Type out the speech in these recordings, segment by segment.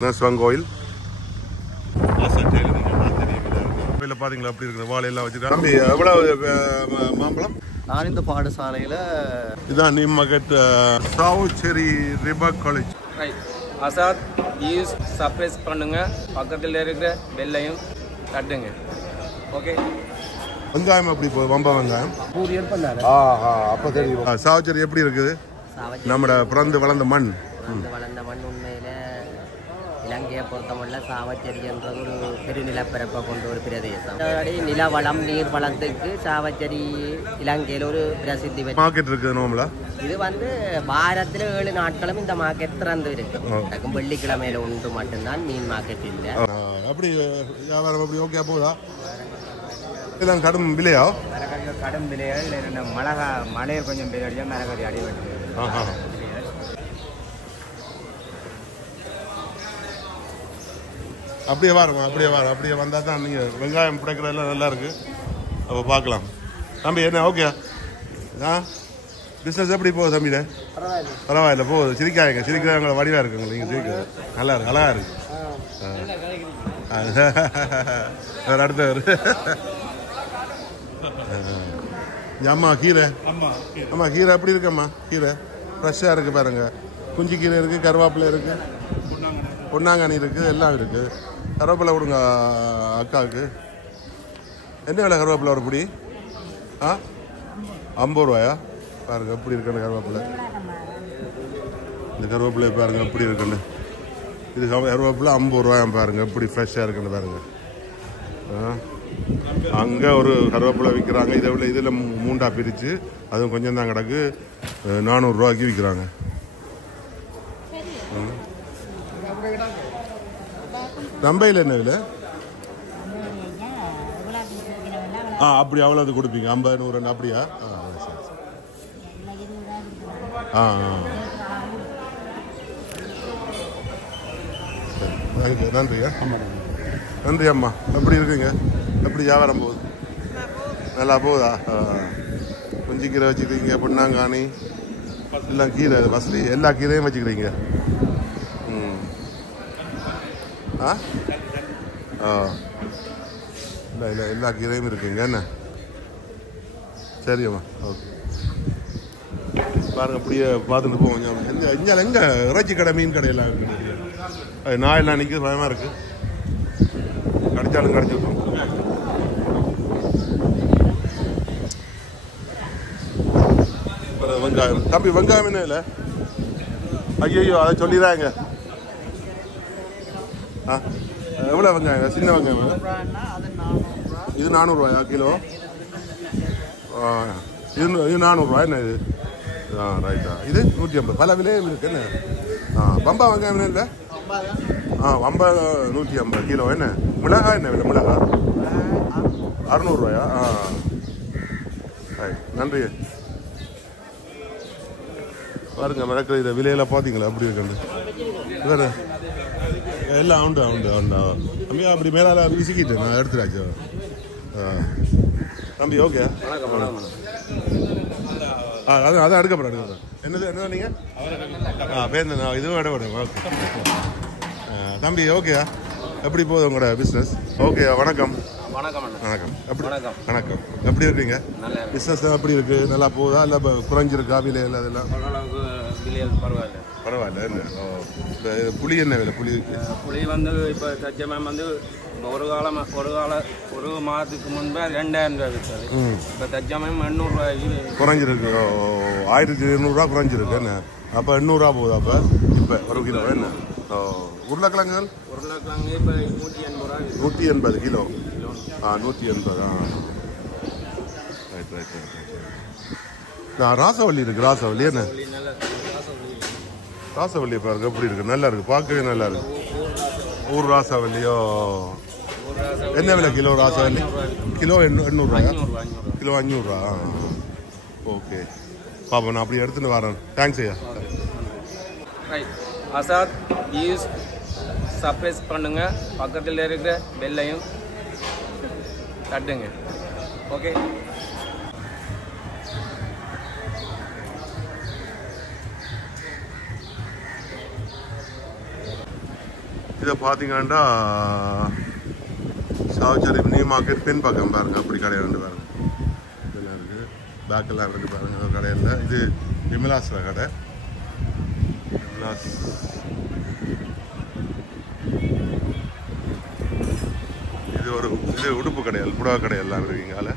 கோயில் பாத்தீங்களா அப்படி இருக்குது வாழையெல்லாம் வச்சுருக்காங்க. தம்பி எவ்வளவு மாம்பழம்? நான் இந்த பாடசாலையில் இதான் நிம்மகட் சாவுச்சேரி ரிபா காலேஜ். அசாத் யூஸ் சர்ப்ரைஸ் பண்ணுங்க, பக்கத்தில் இருக்கிற பெல்லையும் தட்டுங்க. ஓகே. வெங்காயம் எப்படி போகுது? வம்ப வெங்காயம் அப்போ தெரியும். சாவுச்சேரி எப்படி இருக்குது? நம்மட பிறந்து வளர்ந்த மண் உண்மையில இலங்கையை பொறுத்தமல்ல சாவச்சேரி என்றது ஒரு பெருநிலப்பரப்பை கொண்ட ஒரு பிரதேசம். நிலவளம் நீர் வளத்துக்கு சாவச்சேரி இலங்கையில் ஒரு பிரசித்தி மார்க்கெட் இருக்குது. நோம்பலா இது வாரத்தில் 7 நாட்களும் இந்த மார்க்கெட் திறந்து இருக்கு. வெள்ளிக்கிழமையில ஒன்று மட்டும்தான் மீன் மார்க்கெட் இல்லை. அப்படி வியாபாரம் அப்படி ஓகே போதா? இதெல்லாம் கடும் விலையா? கடும் விலையா இல்லை மழையை கொஞ்சம் பெரிய மிளகாய் அடி வெட்டு. அப்படியே அப்படியே வந்தால் தான் நீங்கள் வெங்காயம் பிடிக்கிறதெல்லாம் நல்லா இருக்கு. அப்போ பார்க்கலாம். தம்பி என்ன ஓகே? பிஸ்னஸ் எப்படி போகுது தம்பியில? பரவாயில்ல போகுது. சிரிக்கிறாங்க வடிவாக இருக்குங்க. நீங்கள் சிரிக்கிறது நல்லா இருக்கு, அழகா இருக்கு. வேறு அடுத்தவர் அம்மா கீரை. அம்மா கீரை எப்படி இருக்கும்மா? கீரை ஃப்ரெஷ்ஷாக இருக்குது பாருங்க. குஞ்சு கீரை இருக்குது, கருவேப்பிலை இருக்குது, பொன்னாங்கண்ணி இருக்குது, எல்லாம் இருக்குது. கருவேப்பிலை கொடுங்க அக்காவுக்கு. என்ன விலை கருவேப்பிலை ஒரு பிடி? 50 ரூபாயா? பாருங்க எப்படி இருக்குன்னு கருவேப்பிலை. இந்த கருவேப்பிலை பாருங்க எப்படி இருக்குன்னு. இது கருவேப்பிலை 50 ரூபாயா பாருங்க. எப்படி ஃப்ரெஷ்ஷாக இருக்குன்னு பாருங்க. அங்கே ஒரு கருவேப்பிலை விற்கிறாங்க. இதில் 3 பிரித்து அதுவும் கொஞ்சம் தான் கிடக்கு. 400 ரூபாய்க்கு விற்கிறாங்க. நம்பையில் என்ன விலை? அப்படி அவ்வளவு கொடுப்பீங்க? 50 100 அப்படியா? சரி நன்றியா. நன்றி அம்மா. எப்படி இருக்குங்க? எப்படி வியாபாரம் போகுது? நல்லா போகுதா? குஞ்சு கீரை வச்சுக்கிறீங்க, பொன்னாங்கானி எல்லாம் கீரை வசதி, எல்லா கீரையும் வச்சுக்கிறீங்க. இல்லை எல்லா கீரையும் இருக்குங்க. என்ன சரியம்மா ஓகே. பாருங்க அப்படியே பார்த்துட்டு போவோம். எங்க இறைச்சி கடை மீன் கடையெல்லாம் இருக்கு. நாயெல்லாம் நிற்க பயமா இருக்கு. கடிச்சாலும் கடிச்சு விட்டுரும். வெங்காயம் தம்பி வெங்காயம் என்ன இல்லை? ஐயோ அதை சொல்லிடுறாங்க. எவ்வளோ வெங்காயம்? சின்ன வெங்காயம் இது 400 ரூபாயா கிலோ? இது 400 ரூபாய். என்ன இது? ரைட்டா. இது 150. பல விலையும் இருக்கு. என்ன பம்பா வெங்காயம் இல்லை? வம்பா 150 கிலோ. என்ன மிளகாய் என்ன விலை? மிளகாய் 600 ரூபாயா? ரைட் நன்றி. பாருங்க மிளகிற இதை விலையெல்லாம் பார்த்தீங்களா அப்படி இருக்கு? வேறு எல்லாம் உண்டு தம்பியா. அப்படி மேலால விசிக்கிட்டு நான் எடுத்துடாச்சு. தம்பி ஓகே. அதான் எடுக்கப்படுறேன். என்னதான் நீங்கள் பேருந்து இதுவும் இடப்படும். ஓகே தம்பி ஓகேயா. எப்படி போகுது உங்களோட பிஸ்னஸ்? ஓகே வணக்கம். வணக்கம். வணக்கம். எப்படி இருக்கீங்க? பிஸ்னஸ் எப்படி இருக்கு? நல்லா போகுதா இல்லை குறைஞ்சிருக்கா விலையில்? அதெல்லாம் பரவாயில்ல. என்ன புளி என்ன விலை? புளி இப்போ தஜ்ஜமம் ஒரு மாதத்துக்கு முன்பு 2000 ரூபாய் விற்றாரு. இப்போ தஜ்ஜமம் 800 ரூபாய்க்கு குறைஞ்சிருக்கு. 1200 ரூபா குறைஞ்சிருக்கு. என்ன அப்போ 800 ரூபா போகுது. அப்போ இப்போ ஒரு கிலோ என்ன? உருளைக்கிழங்குகள் இப்போ 180 ரூபா. 180 கிலோ. 180. ராசவள்ளி இருக்கு. ராசவள்ளி என்ன? ராசவள்ளி பாருங்க எப்படி இருக்கு. நல்லா இருக்கு, பார்க்கவே நல்லா இருக்கு. ஊர் ராசவள்ளியோ என்ன விலை கிலோ? ராசவள்ளி கிலோ 800 ரூபாயா? கிலோ 500 ரூபா. ஓகே பாப்பா, நான் அப்படி எடுத்துன்னு வரேன். தேங்க்ஸ் ஐயா. அசாத் யூஸ் சர்ப்ரைஸ் பண்ணுங்க, பக்கத்தில் இருக்கிற பெல்லையும் தட்டுங்க. ஓகே. இதை பார்த்தீங்கன்னா சாவச்சேரி நியூ மார்க்கெட் பின் பக்கம் பாருங்க, அப்படி கடை ரெண்டு பாருங்க, இதெல்லாம் இருக்குது. பேக்கெல்லாம் இருக்குது பாருங்க கடையில். இது விமலாஸில் கடை. விமலாஸ் இது உடுப்பு கடைகள், புடவை கடையெல்லாம் இருக்குங்க.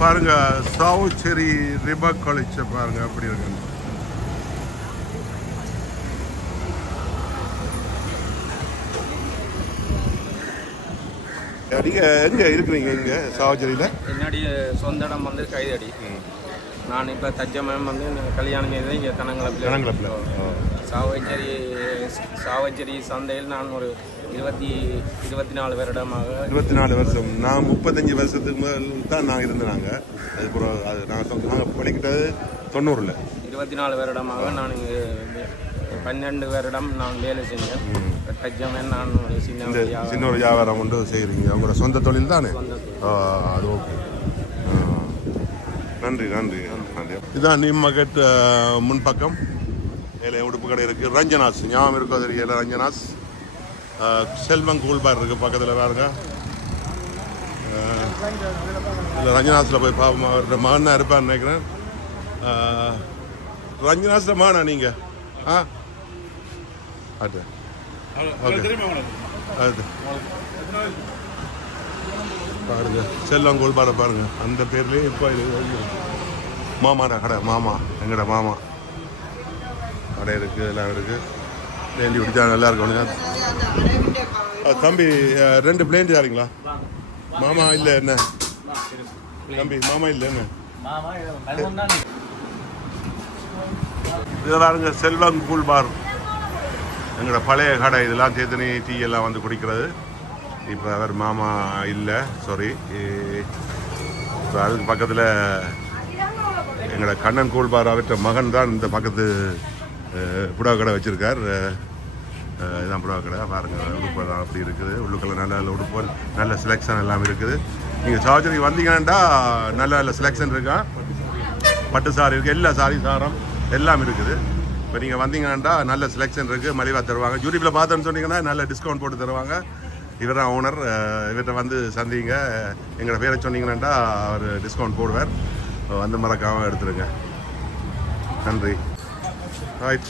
பாருங்க சாவச்சேரி ரிபா காலேஜ் பாருங்க அப்படி இருக்கு. நீங்க எங்க இருக்கிறீங்க? இங்க சாவச்சேரியில என்னுடைய சொந்த இடம் வந்து கைதடி. நான் இப்போ தஜ்ஜமயம் வந்து கல்யாணம் செய்தது இங்கே கனங்களப்பில். சாவச்சேரி சந்தையில் நான் ஒரு 24 வருடமாக. 24 வருஷம். நான் 35 வருஷத்துக்கு முதல் தான் நான் இருந்தேன். அது நாங்கள் படிக்கிட்டது 90ல். 24 வருடமாக நான் இங்கே 12 வருடம் நான் வேலை செஞ்சேன். தஜ்ஜமயம் நான் ஒரு சின்ன ஒரு வியாபாரம் கொண்டு செய்கிறீங்க. உங்களோட சொந்த தொழில் தானே? அது ஓகே. நன்றி நன்றி நன்றி. இதுதான் நியூ மார்க்கெட் முன்பக்கம். மேலே உடுப்பு கடை இருக்குது. ரஞ்சனாஸ் ஞாபகம் இருக்கோ தெரியல? ரஞ்சனாஸ் செல்வம் கூல்பார் இருக்குது பக்கத்தில் பாருங்க. இல்லை ரஞ்சனாஸில் போய் பாப்போம். அவர்கிட்ட மகனா இருப்பான்னு நினைக்கிறேன். ரஞ்சனாஸில் மகனா நீங்கள்? அது பாருங்க செல்வம் கூல்பாரை பாருங்க. அந்த பேர்லேயே இப்போ மாமாடா கடை. மாமா எங்கட மாமா கடை இருக்குது, எல்லாம் இருக்குது. பிளேண்டி பிடிச்சா நல்லா இருக்கும். தம்பி 2 பிளேண்டி தாரீங்களா? மாமா இல்லை என்ன தம்பி? மாமா இல்லை என்ன? இதில் பாருங்க செல்வம் கூல் பார், எங்களோட பழைய கடை. இதெல்லாம் தேத்தனி டீ எல்லாம் வந்து குடிக்கிறது. இப்போ அவர் மாமா இல்லை, சாரி. இப்போ அதுக்கு பக்கத்தில் எங்களோட கண்ணன் கூழ்பார் அவற்ற மகன் தான் இந்த பக்கத்து புடவை கடை வச்சுருக்கார். இதுதான் புடவை கடை. பாருங்கள் உடுப்பு அப்படி இருக்குது. உள்ளுக்குள்ள நல்ல நல்ல உடுப்பு, நல்ல செலெக்ஷன் எல்லாம் இருக்குது. நீங்கள் சாவச்சேரி வந்தீங்கன்னா நல்ல நல்ல செலெக்ஷன் இருக்கா. பட்டு சாரி இருக்குது, எல்லா சாரி சாரம் எல்லாம் இருக்குது. இப்போ நீங்கள் வந்தீங்கன்னா நல்ல செலெக்ஷன் இருக்குது, மலிவாக தருவாங்க. யூடியூப்பில் பார்த்தோன்னு சொன்னீங்கன்னா நல்ல டிஸ்கவுண்ட் போட்டு தருவாங்க. இவர் தான் ஓனர். இவர்கிட்ட வந்து சந்திங்க. எங்களோட பேரை சொன்னீங்கன்னா அவர் டிஸ்கவுண்ட் போடுவார். வந்து மறக்காமல் எடுத்துருங்க. நன்றி. ரைட்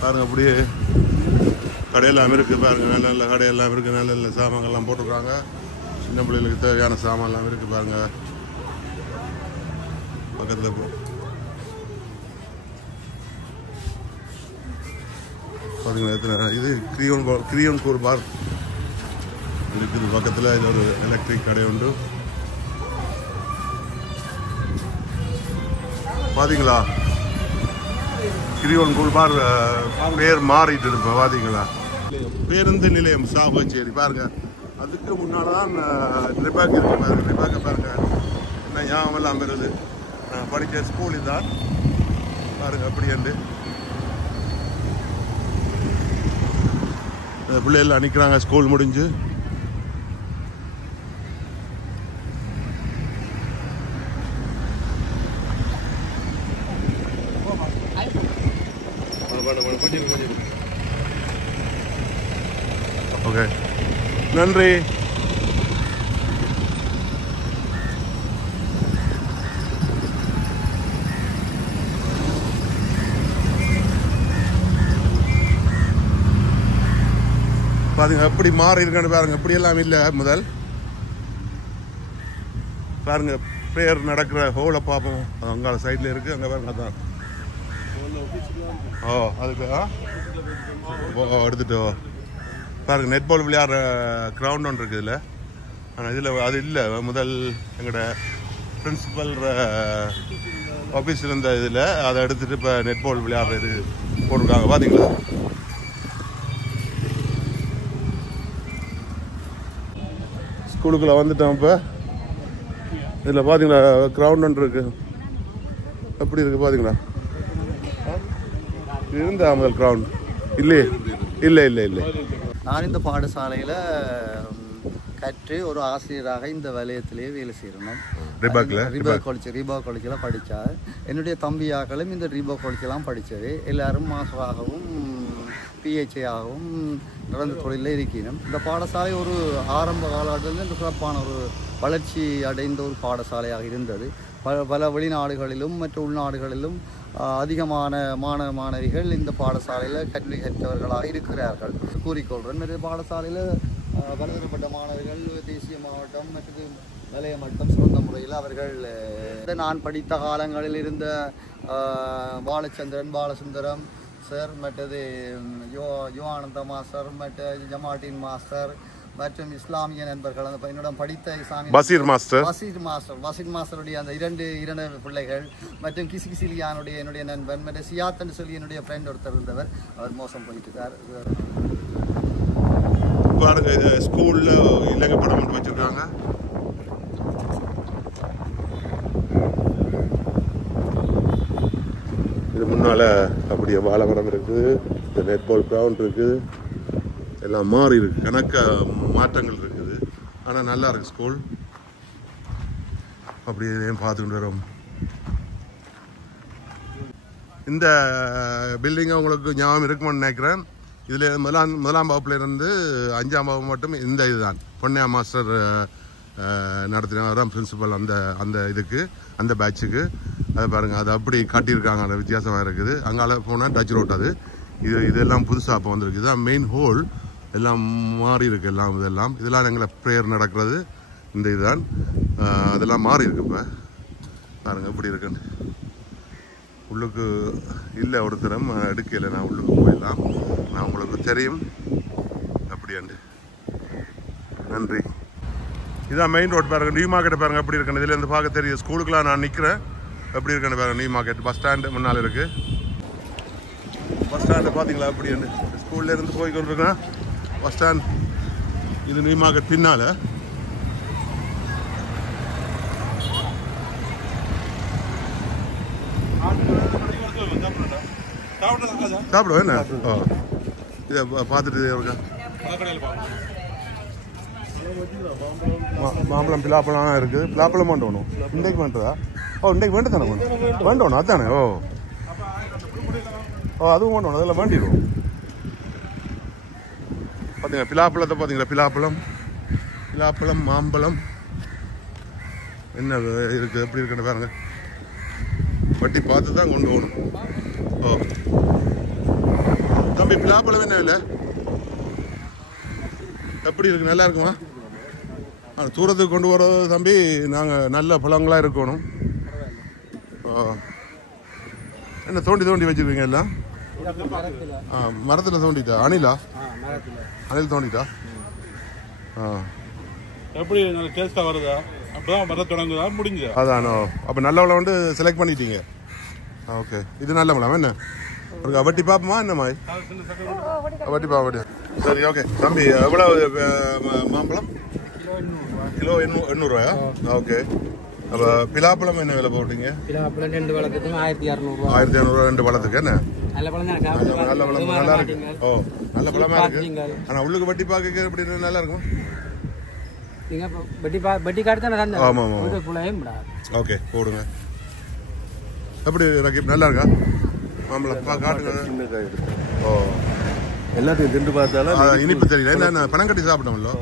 பாருங்க, அப்படியே கடையெல்லாம் இருக்குது பாருங்கள். நல்ல நல்ல கடையெல்லாம் இருக்குது. நல்ல நல்ல சாமான்கள்லாம் போட்டிருக்காங்க. சின்ன பிள்ளைகளுக்கு தேவையான சாமான்லாம் இருக்குது பாருங்கள். பக்கத்தில் பாருங்க எத்தனை. இது கிரியோன் கூர் பார் இருக்குது பக்கத்தில். இது ஒரு எலக்ட்ரிக் கடை உண்டு. பாத்தீங்களா? கிரியோன் கூல் பார் பேர் மாறிட்டு இருப்ப. பாத்தீங்களா? பேருந்து நிலையம் சாவச்சேரி பாருங்க. அதுக்கு முன்னால்தான் ரிபாக் இருக்கு பாருங்க. ரிபாக்க பாருங்க என்ன ஞாபகம் எல்லாம் வருது. நான் படித்த ஸ்கூல் இதுதான் பாருங்க. அப்படி என்று பிள்ளைகள் நிற்கிறாங்க ஸ்கூல் முடிஞ்சு. ஓகே நன்றி. பாருங்க எப்படி மாறி இருக்கான்னு பாருங்க. இப்படி எல்லாம் இல்லை முதல். பாருங்க பிரேயர் நடக்கிற ஹோலை பார்ப்போம். அங்கே சைடில் இருக்கு. அங்கே பாருங்க அதான். அதுக்கு எடுத்துட்டோ பாருங்க. நெட்பால் விளையாடுற கிரவுண்ட் ஒன்று இருக்குது இதில். ஆனால் இதில் அது இல்லை. முதல் எங்களோட பிரின்சிபல் ஆஃபீஸில் இருந்த இதில் அதை எடுத்துகிட்டு இப்போ நெட்பால் விளையாடுற இது போட்டிருக்காங்க. பார்த்தீங்களா? ஸ்கூலுக்குள்ளே வந்துட்டோம். இப்போ இதில் பார்த்தீங்களா கிரவுண்ட் ஒன்று இருக்குது. எப்படி இருக்குது பார்த்தீங்களா? இருந்தா முதல் கிரவுண்ட் இல்லையே? இல்லை இல்லை இல்லை. நான் இந்த பாடசாலையில் கற்று ஒரு ஆசிரியராக இந்த வலயத்திலேயே வேலை செய்யணும். ரீபா காலேஜில் படித்தார். என்னுடைய தம்பியாக்களும் இந்த ரீபா காலேஜெலாம் படித்தது. எல்லாரும் மாஸ்டராகவும் பிஹெச்ஏயாகவும் நடந்த தொழிலில் இருக்கணும். இந்த பாடசாலை ஒரு ஆரம்ப காலகட்டத்தில் சிறப்பான ஒரு வளர்ச்சி அடைந்த ஒரு பாடசாலையாக இருந்தது. பல வெளிநாடுகளிலும் மற்ற உள்நாடுகளிலும் அதிகமான மாணவிகள் இந்த பாடசாலையில் கல்வி கற்றவர்களாக இருக்கிறார்கள் கூறிக்கொள்கிறேன். இந்த பாடசாலையில் பலதரப்பட்ட மாணவர்கள் தேசிய மாவட்டம் மற்றும் வலய மட்டம் சிறந்த முறையில் அவர்கள் நான் படித்த காலங்களில் இருந்த பாலசுந்தரம் சார், மற்றது யுவானந்த மாஸ்டர், மற்ற ஜமாட்டின் மாஸ்டர் மற்றும் இஸ்லாமிய நண்பர்கள், அந்த என்னுடன் படித்த இஸ்லாமிய பசீர் மாஸ்டருடைய அந்த இரண்டு பிள்ளைகள் மற்றும் கிசிலியானுடைய என்னுடைய நண்பன், மற்ற சியாத்தன் சொல்லி என்னுடைய ஃப்ரெண்ட் ஒருத்தர் இருந்தவர். அவர் மோசம் போயிட்டு இருக்கார். ஸ்கூல்ல இலங்கை படம் வச்சிருக்காங்க. இது முன்னால அப்படியே வாழை மரம் இருக்குது, நெட்பால் கிரவுண்ட் இருக்குது, எல்லாம் மாறி இருக்கு, கணக்க மாற்றங்கள் இருக்குது. ஆனால் நல்லா இருக்கு ஸ்கூல். அப்படியே பார்த்துக்கிட்டு வரோம். இந்த பில்டிங்கை உங்களுக்கு ஞாபகம் இருக்குமென்னு நினைக்கிறேன். இதில் முதலாம் வகுப்புலேருந்து 5ஆம் வகுப்பு மட்டும் இந்த இதுதான் பொன்னையா மாஸ்டர் நடத்தினவர் தான் பிரின்சிபல் அந்த இதுக்கு, அந்த பேட்சுக்கு. அதை பாருங்கள், அது அப்படி காட்டியிருக்காங்க, அந்த வித்தியாசமாக இருக்குது. அங்கால போனால் டச் ரோட். அது இதெல்லாம் புதுசாக இப்போ வந்திருக்கு. இதுதான் மெயின் ஹோல். எல்லாம் மாறி இருக்கு. இதெல்லாம் எங்களை ப்ரேயர் நடக்கிறது இந்த இதுதான். அதெல்லாம் மாறி இருக்கு. இப்போ பாருங்கள் எப்படி இருக்குன்னு. உள்ளுக்கு இல்லை ஒருத்தரம் எடுக்கலை. நான் உள்ளுக்கு போயிடலாம். நான் உங்களுக்கு தெரியும் அப்படியாண்டு. நன்றி. இதான் மெயின் ரோட் பாருங்கள். நியூ மார்க்கெட்டை பாருங்கள் எப்படி இருக்குன்னு. இதுலேருந்து பார்க்க தெரியும். ஸ்கூலுக்குலாம் நான் நிற்கிறேன். எப்படி இருக்குன்னு பாருங்கள். நியூ மார்க்கெட் பஸ் ஸ்டாண்டு முன்னால் இருக்குது. பஸ் ஸ்டாண்டு பார்த்தீங்களா அப்படியாண்டு. ஸ்கூல்லேருந்து போய் கொண்டிருக்கேன் பஸ் ஸ்டாண்ட். இது நியூ மார்க்கெட் பின்னால். சாப்பிடுவோம் என்ன? இதை பார்த்துட்டு இருக்கா மாம்பழம் பிலாப்பழம் இருக்குது. பிலாப்பழம் வேண்டணும். இன்றைக்கு வேண்டதா? இன்றைக்கு வேண்டு தானே வேண்டணும். அதுதானே? அதுவும் வேண்டணும். அதெல்லாம் வேண்டிடுவோம். பார்த்தீங்களா பிலாப்பழத்தை பார்த்தீங்களா? பிலாப்பழம் மாம்பழம் என்ன இருக்குது எப்படி இருக்குன்னு பாருங்க. வட்டி பார்த்து தான் கொண்டு போகணும். தம்பி பிலாப்பழம் என்ன இல்லை எப்படி இருக்கு? நல்லா இருக்குமா? தூரத்துக்கு கொண்டு வர தம்பி. நாங்கள் நல்ல பழங்களாக இருக்கணும். என்ன தோண்டி வச்சிருக்கீங்க எல்லாம்? மரத்தில் தோண்டிட்டா? அணில் தோண்டிட்டா? எப்படி டேஸ்டா வருதா? அப்பதான் வர தொடங்குதா முடிஞ்சா? அதானோ. அப்போ நல்ல பழம் வந்து செலக்ட் பண்ணிட்டீங்க. ஓகே, இது நல்ல பழம் என்ன? ஒரு வட்டி பார்ப்போமா என்ன மாதிரி? வட்டி பார்ப்ப. சரி, ஓகே தம்பி. எவ்வளோ மாம்பழம்? கிலோ 800 ரூபாயா? ஓகே. அப்போ பிலாப்பழம் என்ன விலை போட்டீங்க? பிலாப்பழம் 2 பழத்துக்கு 1600 ரூபா. 1600 2 பழத்துக்கு என்ன? நல்ல பழம் தான். நல்ல பழம் நல்லா இருக்கு. நல்ல பழமா இருக்கு. ஆனால் உள்ளுக்கு வட்டி பார்க்க எப்படி நல்லா இருக்கும்? வட்டி காட்டு தானே. ஆமாம். ஓகே, போடுங்க. எப்படி ரகீப் நல்லா இருக்கா மாம்பழம்? காட்டுங்க. எல்லாத்தையும் திண்டு பார்த்தாலும் இனிப்பு தெரியல. என்ன பணம் கட்டி சாப்பிட்டோம்ல.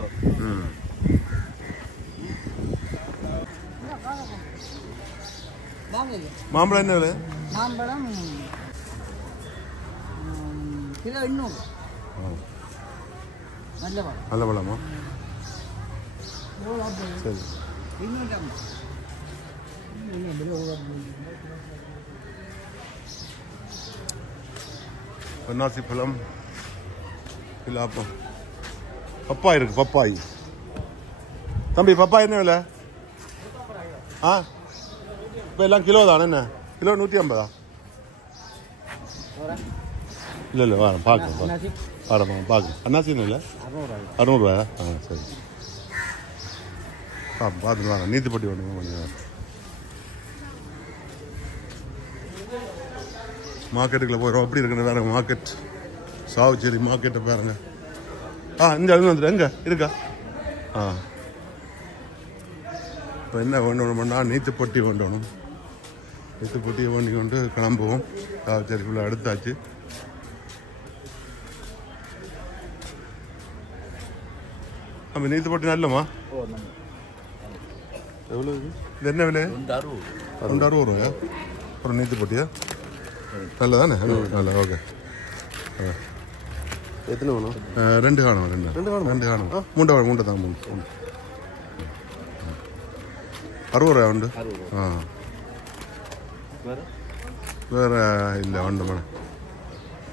மாம்பழம் என்ன விலை? மாம்பழம் கிலோ 800. நல்ல பழமா? சரி. பன்னாசி பழம், பிலாப்பம், பப்பாய் இருக்கு. பப்பாய் தம்பி, பப்பாய் என்ன விலை? இப்போ எல்லாம் கிலோ தானே? என்ன கிலோ 150? இல்லை வரேன் பார்க்க பார்க்க. அன்னாசி என்ன இல்லை? 600 ரூபாயா? சரி. பார்த்துட்டு வாங்க. நீத்துப்பட்டி ஒன்று கொஞ்சம். மார்க்கெட்டுக்குள்ள போயிடும். அப்படி இருக்குன்னு வேற மார்க்கெட். சாவுச்சேரி மார்க்கெட்டை பாருங்க. இந்த இது வந்துட்டு எங்க இருக்கா? இப்போ என்ன வேண்டணும்னா நீத்து பொட்டி வேண்டணும். நீத்து பொட்டியை வேண்டி கொண்டு கிளம்புவோம். சரி ஃபுல்லாக எடுத்தாச்சு. நம்ம நீத்து பொட்டி நல்லமா? எவ்வளோ இது என்ன விலை? 60 ரூபாயா? அப்புறம் நீத்து பொட்டியா? நல்லதானே? நல்ல ஓகே. எத்தனை வேணும்? 2 காணும். 2 காணும். 3 தான் 3. 60 ரூபா உண்டு. வேறு இல்லை உண்டு மேடம்.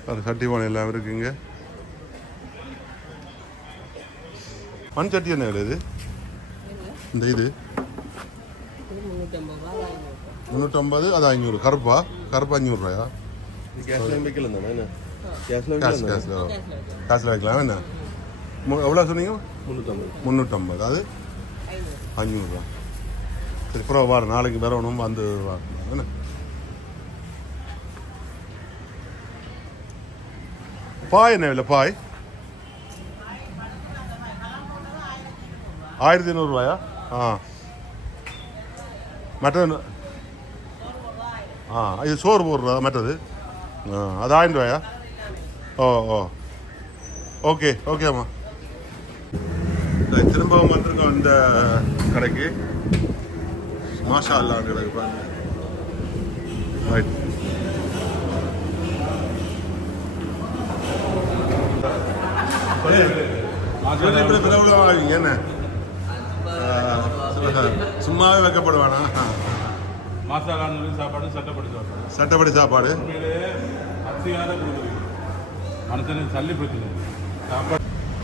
வேறு சட்டி பானை எல்லாம் இருக்குங்க. மண் சட்டி என்ன விலை இது? இந்த இது 350. அது 500. கருப்பா 500 ரூபாயா? கேஸில் வைக்கலாம் என்ன? எவ்வளோ சொன்னீங்க? 350. அது 500 ரூபா. சரி அப்புறம் வார நாளைக்கு வரணும் வந்து வாங்கலாம் என்ன? பாய் என்ன விலை? பாய் 1200 ரூபாயா? மற்றது இது சோறு போடுறதா? மற்றது அது 1000 ரூபாயா? ஓகே அம்மா. திரும்பவும் வந்திருக்கோம் இந்த கடைக்கு. மாஷா அல்லா கடைக்கு பாருங்க. ரைட். என்ன சும்மாவே வைக்கப்படுவானா? சாப்பாடு சட்டப்படி சாப்பாடு.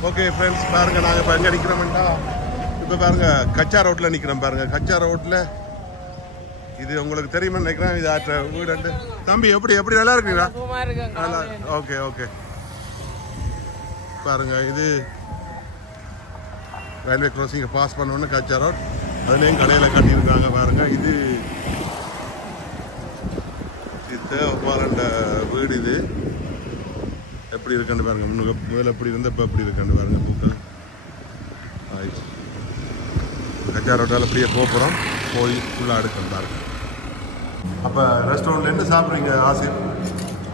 ஓகே ஃப்ரெண்ட்ஸ், பாருங்க நாங்கள் இப்போ எங்கே நிற்கிறோம்டா, இப்போ பாருங்க கச்சா ரோட்டில் நிற்கிறோம். பாருங்க கச்சா ரோட்டில் இது உங்களுக்கு தெரியுமா நினைக்கிறேன். இது ஆற்ற வீடு. தம்பி எப்படி நல்லா இருக்குங்களா? நல்லா. ஓகே பாருங்க இது ரயில்வே கிராசிங்கை பாஸ் பண்ணோன்னு கச்சா ரோட். அதுலேயும் கடையில் கட்டியிருக்காங்க. பாருங்க இது தேவைப்பாருண்ட வீடு. இது எப்படி இருக்குன்னு பாருங்க. முதல்ல எப்படி இருந்தால் இப்போ எப்படி இருக்குன்னு பாருங்க. பூக்கள் ஆயிடுச்சு. கச்சா ரோட்டால் அப்படியே போகிறோம். போய் ஃபுல்லாக எடுக்கணும் பாருங்க. அப்போ ரெஸ்டாரண்ட்ல என்ன சாப்பிட்றீங்க ஆசிப்?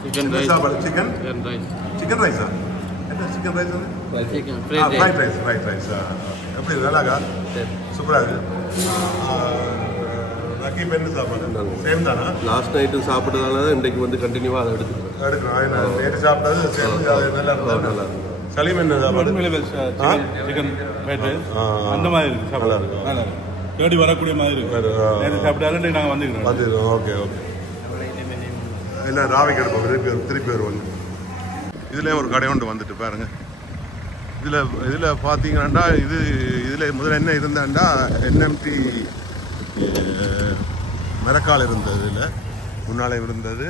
சிக்கன் சாப்பாடு. சிக்கன் ரைஸா? என்ன சிக்கன் ரைஸ்? Fried rice. எப்படி நல்லாக்கா? சூப்பராக இருக்கு. என்ன சாப்பாடு? சேம் தானா? லாஸ்ட் நைட்டு சாப்பிட்டதால தான் இன்றைக்கு வந்து கண்டினியூவாக அதை எடுக்கணும். நேற்று சாப்பிட்டது சேர்ந்து அது நல்லா இருக்கும். சலீம் என்ன சாப்பாடு? சிக்கன் ஃப்ரைட் ரைஸ் அந்த மாதிரி இருக்கு. நல்லா இருக்கும். நல்லா இருக்கும். தேடி வரக்கூடிய மாதிரி இருக்கு. நேற்று சாப்பிட்டாலும் நாங்கள் வந்துக்கிறோம். ஓகே இல்லை ராவிக்கு எடுப்போம். திருப்பி வருவாங்க. இதுலேயே ஒரு கடை ஒன்று வந்துட்டு பாருங்க. இதில் பார்த்தீங்கன்னா இதில் முதல்ல என்ன இருந்தாண்டா NMT மரக்கால் இருந்தது. இதில் முன்னாலே இருந்தது.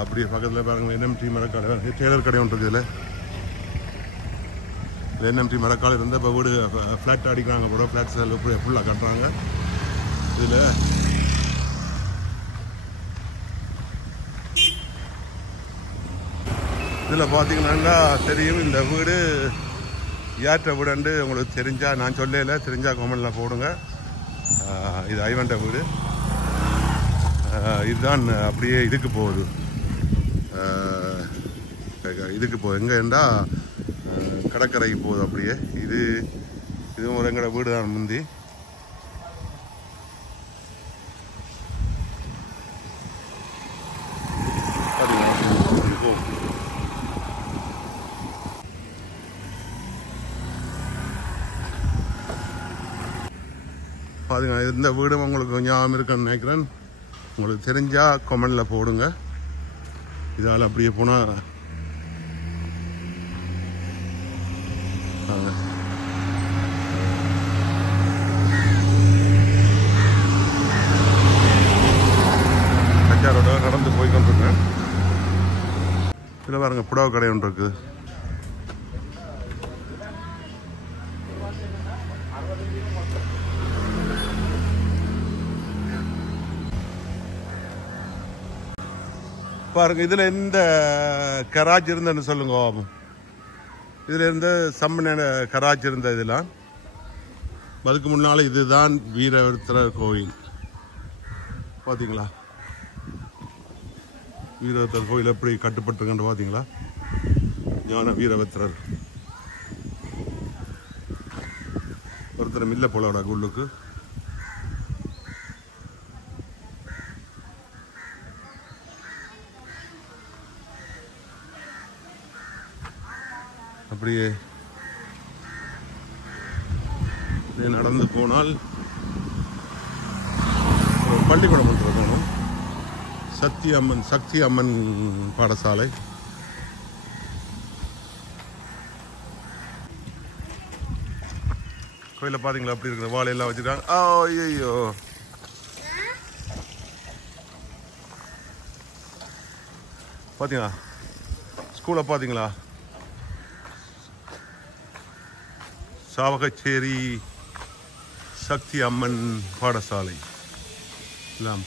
அப்படியே பக்கத்தில் பாருங்க NMT மரக்கால் டெய்லர் கடை ஒன்று இருக்குது. இதில் NMT மரக்கால் இருந்த இப்போ வீடு ஃப்ளாட் அடிக்கிறாங்க. கூட ஃப்ளாட்ஸ் எல்லாம் ஃபுல்லாக கட்டுறாங்க. இதில் பார்த்தீங்கன்னா தெரியும் இந்த வீடு யாற்ற வீடுண்டு உங்களுக்கு தெரிஞ்சால் நான் சொல்லல, தெரிஞ்சால் கமெண்டில் போடுங்க. இது ஐவன்ட வீடு. இதுதான் அப்படியே இதுக்கு போகுது. எங்கேண்டா கடற்கரைக்கு போகுது. அப்படியே இதுவும் ஒரு எங்களோட வீடு தான் முந்தி. பாருங்க இந்த வீடும் உங்களுக்கு ஞாபகம் இருக்குன்னு நினைக்கிறேன். உங்களுக்கு தெரிஞ்சால் கமெண்டில் போடுங்க. இதால் அப்படியே போனால் கச்சாரோட நடந்து போய் கொண்டிருக்கேன். இதில் பாருங்க புடவை கடை ஒன்று இருக்குது. பாருங்க இதில் எந்த கராஜ் இருந்தேன்னு சொல்லுங்க. இதில் இருந்த சம்மன கராச்சி இருந்த இதெல்லாம். அதுக்கு முன்னால் இதுதான் வீரபத்ரர் கோயில். பார்த்தீங்களா வீரபத்ரர் கோயில் எப்படி கட்டுப்பட்டுருக்கன்னு பார்த்தீங்களா? ஞான வீரபத்ரர் ஒருத்தர் மில்ல போலோட உள்ளுக்கு. அப்படியே நடந்து போனால் பள்ளிக்கூடம் ஒன்று இருக்கணும். சக்தி அம்மன் பாடசாலை. கோயில பாத்தீங்களா அப்படி இருக்கிற வாழையெல்லாம் வச்சிருக்காங்க. ஐயோ பாத்தீங்களா ஸ்கூலை பாத்தீங்களா? சாவகச்சேரி சக்தி அம்மன் பாடசாலை எல்லாம்.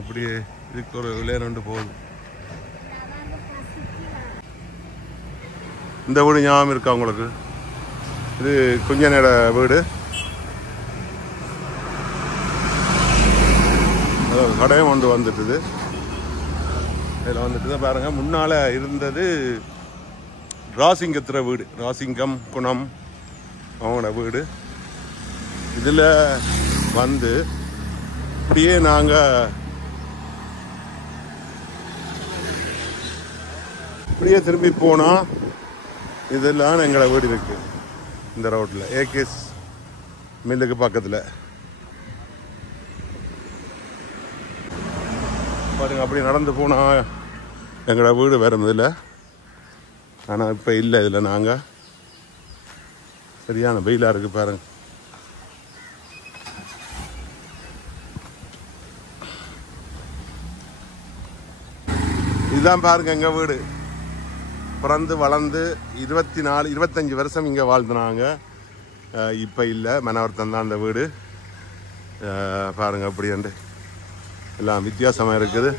அப்படியே இதுக்கு ஒரு விளையாண்டு போகுது. இந்த வீடு ஞாபகம் இருக்கா உங்களுக்கு? இது குஞ்சனோட வீடு. கடையும் கொண்டு வந்துட்டுது. இதில் வந்துட்டு தான் பாருங்க, முன்னால் இருந்தது ராசிங்கத்துற வீடு. ராசிங்கம் குணம் அவங்களோட வீடு. இதில் வந்து இப்படியே நாங்கள் இப்படியே திரும்பி போனால் இதெல்லாம் எங்களோட வீடு இருக்கு. இந்த ரோட்டில் ஏகேஸ் மில்லுக்கு பக்கத்தில் பாருங்க. அப்படி நடந்து போனால் எங்களோட வீடு வருதில்லை. ஆனால் இப்போ இல்லை. இதில் நாங்கள் சரியான வெயிலாக இருக்குது பாருங்க. இதுதான் பாருங்க எங்கள் வீடு. பிறந்து வளர்ந்து 25 வருஷம் இங்கே வாழ்ந்துனாங்க. இப்போ இல்லை, மனவர்த்தம் தான் அந்த வீடு. பாருங்க அப்படியாண்டு எல்லாம் வித்தியாசமாக இருக்குது.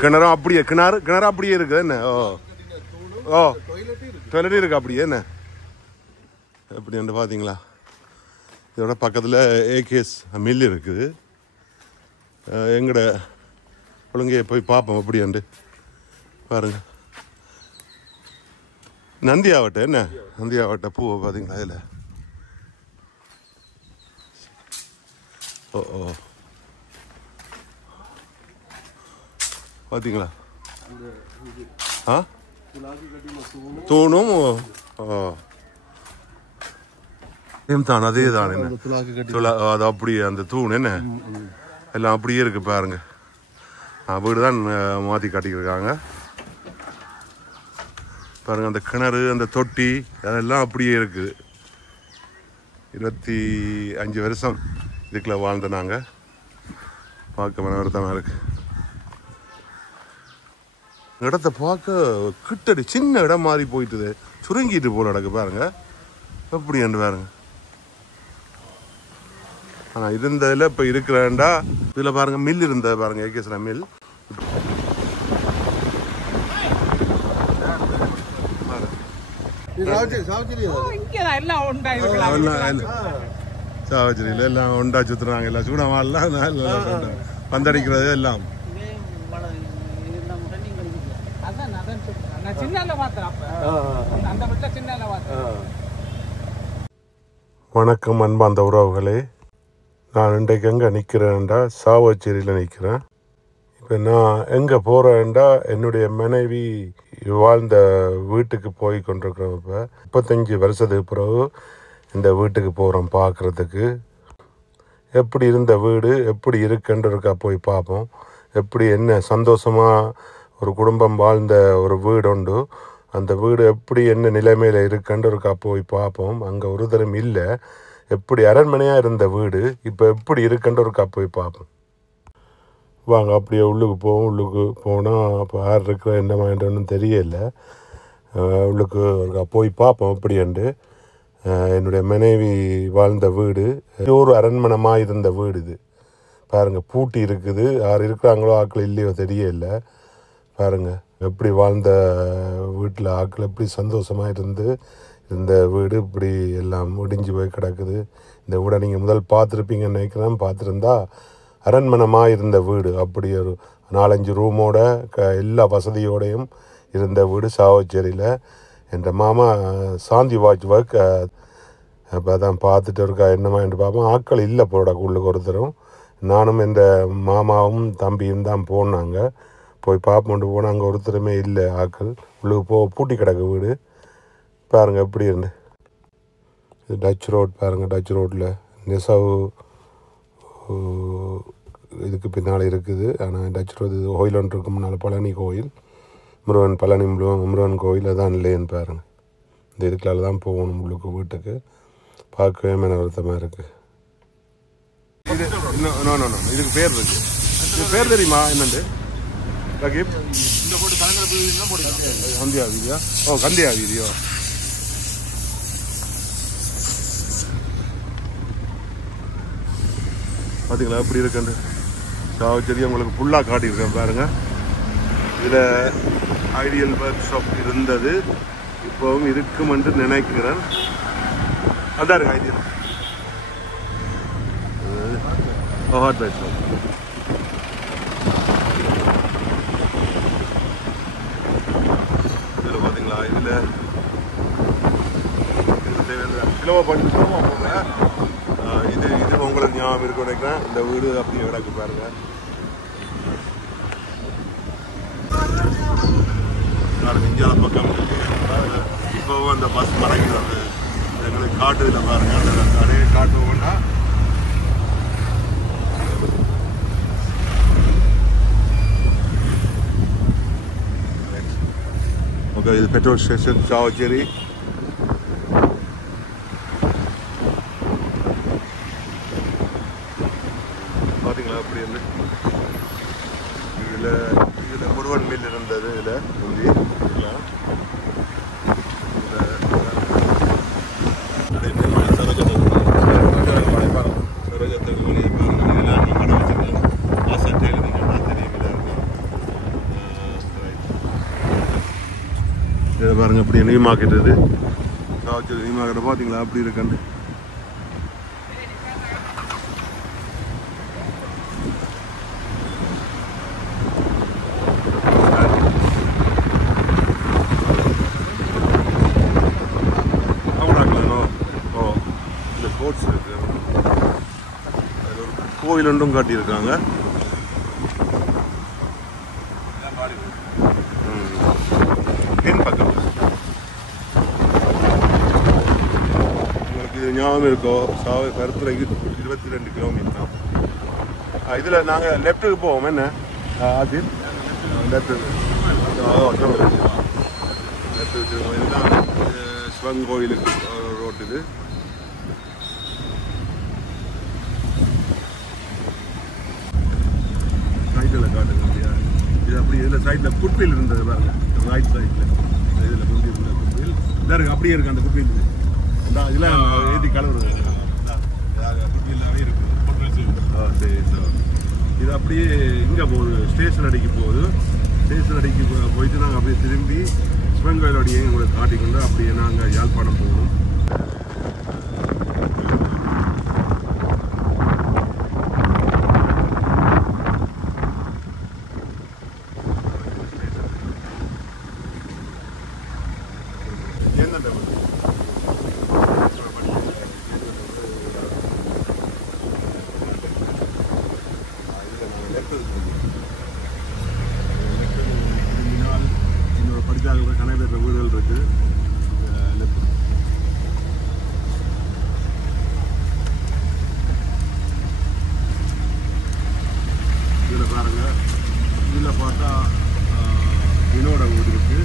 கிணறும் அப்படியே கிணறு அப்படியே இருக்குது என்ன? ஓ டொய்லெட் இருக்கு அப்படியே என்ன? அப்படின்ட்டு பார்த்தீங்களா? இதோட பக்கத்தில் ஏகேஎஸ் மில் இருக்குது. எங்கட ஒழுங்கே போய் பார்ப்போம் அப்படியாண்டு. பாருங்க நந்தியாவட்டை என்ன? நந்தியாவட்டை பூவை பார்த்தீங்களா இதில்? ஓ பார்த்தீங்களா? தூணும் தான் அதே தான் என்ன அது அப்படியே அந்த தூண் என்ன எல்லாம் அப்படியே இருக்கு பாருங்க. வீடு தான் மாற்றி காட்டிக்கிருக்காங்க பாருங்க. அந்த கிணறு அந்த தொட்டி அதெல்லாம் அப்படியே இருக்குது. 25 வருஷம் இதுக்குள்ள வாழ்ந்த நாங்கள். பார்க்க மனவருத்தமாக இருக்கு. இடத்த பார்க்க கிட்டடி சின்ன இடம் மாறி போயிட்டுது. சுருங்கிட்டு போல நடக்கு பாருங்க. எப்படி என்று பாருங்க. ஆனால் இருந்ததில் இப்போ இருக்கிறேன்டா. இதில் பாருங்க மில் இருந்த பாருங்க ஏகேஎஸ் மில். சாவச்சேரியில் எல்லாம் ஒண்டா சுத்துறாங்க. எல்லாம் சூடாமல்லாம் பந்தடிக்கிறது எல்லாம். வணக்கம் அன்பார்ந்த உறவுகளே. நான் இன்றைக்கு எங்கே நிற்கிறேன்டா? சாவச்சேரியில் நிற்கிறேன். இப்போ நான் எங்கே போகிறேன்டா என்னுடைய மனைவி வாழ்ந்த வீட்டுக்கு போய் கொண்டிருக்கிறோம். இப்போ 35 வருஷத்துக்கு பிறகு இந்த வீட்டுக்கு போகிறோம் பார்க்குறதுக்கு. எப்படி இருந்த வீடு எப்படி இருக்குன்றதுக்கா போய் பார்ப்போம். எப்படி என்ன சந்தோஷமாக ஒரு குடும்பம் வாழ்ந்த ஒரு வீடு உண்டு. அந்த வீடு எப்படி என்ன நிலைமையில் இருக்குன்றதுக்கா போய் பார்ப்போம். அங்கே ஒரு தரம் இல்லை. எப்படி அரண்மனையாக இருந்த வீடு இப்போ எப்படி இருக்குன்றதுக்கா போய் பார்ப்போம். வாங்க அப்படியே உள்ளுக்கு போவோம். உள்ளுக்கு போனால் அப்போ யார் இருக்கிற என்ன மாதிரின்னு தெரியல. உள்ளுக்கு போய் பார்ப்போம் அப்படின்ட்டு. என்னுடைய மனைவி வாழ்ந்த வீடு. ஒரு அரண்மனமாக இருந்த வீடு இது. பாருங்கள், பூட்டி இருக்குது. யார் இருக்கிறாங்களோ ஆக்கள் இல்லையோ தெரியல. பாருங்கள் எப்படி வாழ்ந்த வீட்டில் ஆக்கள் எப்படி சந்தோஷமாக இருந்து இந்த வீடு இப்படி எல்லாம் முடிஞ்சு போய் கிடக்குது. இந்த வீடை நீங்கள் முதல் பார்த்துருப்பீங்கன்னு நினைக்கிறேன். பார்த்துருந்தா அரண்மனமாக இருந்த வீடு. அப்படி ஒரு 4-5 ரூமோட எல்லா வசதியோடையும் இருந்த வீடு சாவச்சேரியில். என் மாமா சாந்தி வாட்ச் ஒர்க். அப்போ தான் பார்த்துட்டு இருக்கா என்னமா என்று பார்ப்போம். ஆக்கள் இல்லை போட உள்ளுக்கு ஒருத்தரும். நானும் என் மாமாவும் தம்பியும் தான் போனாங்க. போய் பார்ப்போண்டு போனால் அங்கே ஒருத்தருமே இல்லை. ஆக்கள் உள்ளுக்கு பூட்டி கிடக்கு வீடு. பாருங்கள் எப்படி இருந்து. இது டச் ரோட் பாருங்கள். டச் ரோட்டில் நெசவு இதுக்கு பின்னால் இருக்குது. ஆனால் டச் ரோடு இது கோயில் ஒன்று இருக்கு முன்னால். பழனி கோயில், முருகன் கோயில் அதான் இல்லைன்னு பாருங்கள். இந்த இதுக்களால் தான் போகணும் உள்ளுக்கு வீட்டுக்கு. பார்க்கவே மன வருத்தமாக இருக்குது. இதுக்கு பேர் இருக்கு. இது பேர் தெரியுமா என்னண்டு? கந்தியா வீதியா? ஓ, கந்தியா வீதியோ. பார்த்தீங்களா எப்படி இருக்குன்னு? சாவச்சேரி உங்களுக்கு ஃபுல்லாக காட்டியிருக்கேன் பாருங்கள். இதில் ஐடியல் ஒர்க் ஷாப் இருந்தது, இப்போவும் இருக்கும் என்று நினைக்கிறேன். அதான் இருக்கு ஐடியல் ஹாட் ஒர்க் ஷாப். இதில் பார்த்தீங்களா, இதில் கிலோவா பண்ணி போடுறேன். இது உங்களுக்கு ஞாபகம் இருக்கும் நினைக்கிறேன். இந்த வீடு அப்படியே கிடக்கு பாருங்க. இந்தியால பக்கம் இப்போவும் அந்த பஸ் மறைக்கிறது எங்களுக்கு காட்டுதில் பாருங்க. அந்த கடையை காட்டுவோம்னா ஓகே. இது பெட்ரோல் ஸ்டேஷன் சாவச்சேரி. பார்த்தீங்களா அப்படி இருந்து. இதில் முருகன் மில் இருந்தது. இதில் முந்தி இதை பாருங்க. அப்படி நியூ மார்க்கெட். இது சாவச்சேரி நியூ மார்க்கெட்டை பார்த்தீங்களா அப்படி இருக்குன்னு. கோவில் ஒன்றும் காட்டியிருக்காங்க. பக்கம் உங்களுக்கு இது ஞாபகம் இருக்கோ? கருத்துறைக்கு 22 கிலோமீட்டர். இதில் நாங்கள் லெஃப்ட்டுக்கு போவோம். என்ன ஆசிர்? லெஃப்ட்டுக்கு இதுதான் சிவன் கோயிலுக்கு ரோட்டு. இது சைடில் காட்டுங்க இல்லையா? இது அப்படி இதில் சைடில் குப்பையில் இருந்தது பாருங்க. ரைட் சைடில் இதில் முந்தி இருந்த குப்பையில் இதாக இருக்குது. அப்படியே இருக்குது அந்த குப்பையில். இந்த இதெல்லாம் ஏற்றி கலவுறது குப்பையில்லாவே இருக்குது. சரி சார். இது அப்படியே இங்கே போகுது, ஸ்டேஷன் அடிக்கு போகுது. ஸ்டேஷன் அடிக்கு போயிட்டு நாங்கள் அப்படியே திரும்பி சிவன் கோயிலோடையே உங்களுக்கு காட்டிக்கொண்டு அப்படியே நாங்கள் யாழ்ப்பாணம் போகணும். இன்னொரு படித்தாங்க கணக்கு வீடுகள் இருக்கு. இதில் பாருங்க. இதில் பார்த்தா வினோட வீடு இருக்கு.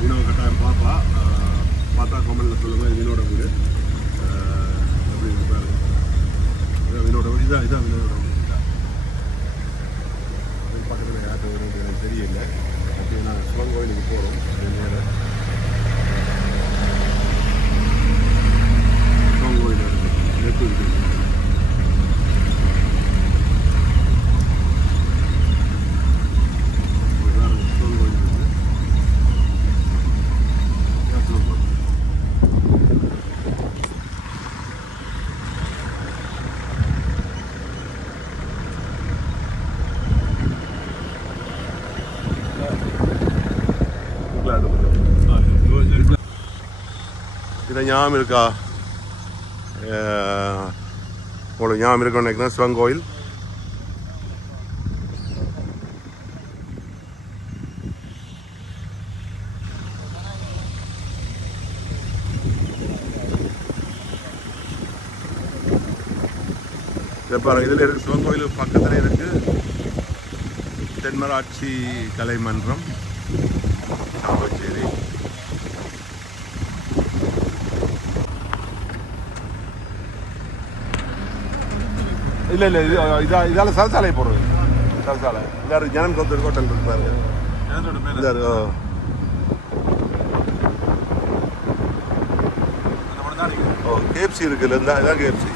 வினோ கட்டாயம் பார்த்தா கமெண்ட்ல சொல்லுங்க. இது வினோட வீடு அப்படின்னு பாருங்க. வினோட வீடு இதான் வினோட வீடு. பக்கத்தில் யார்கிட்ட வரும் எனக்கு தெரியல. அப்படி நாங்கள் சிவன் கோயிலுக்கு போகிறோம். நேரம் இதை ஞாபகம் இருக்கா? உங்களுக்கு ஞாபகம் இருக்குன்னு நினைக்கிறேன். சிவன் கோயில். பாருங்க, இதில் இருக்கு சிவன் கோயில் பக்கத்தில் இருக்கு தென்மராட்சி கலைமன்றம் சாவச்சேரி. இல்லை இல்லை, இதால் சரசாலை போடுறது. சரசாலை இதாரு ஜனம் கோத்தர் ஹோட்டல் இருக்கு பாருங்க. இதாரு கேஎஃப்சி இருக்குல்ல, இதான் கேஎஃப்சி.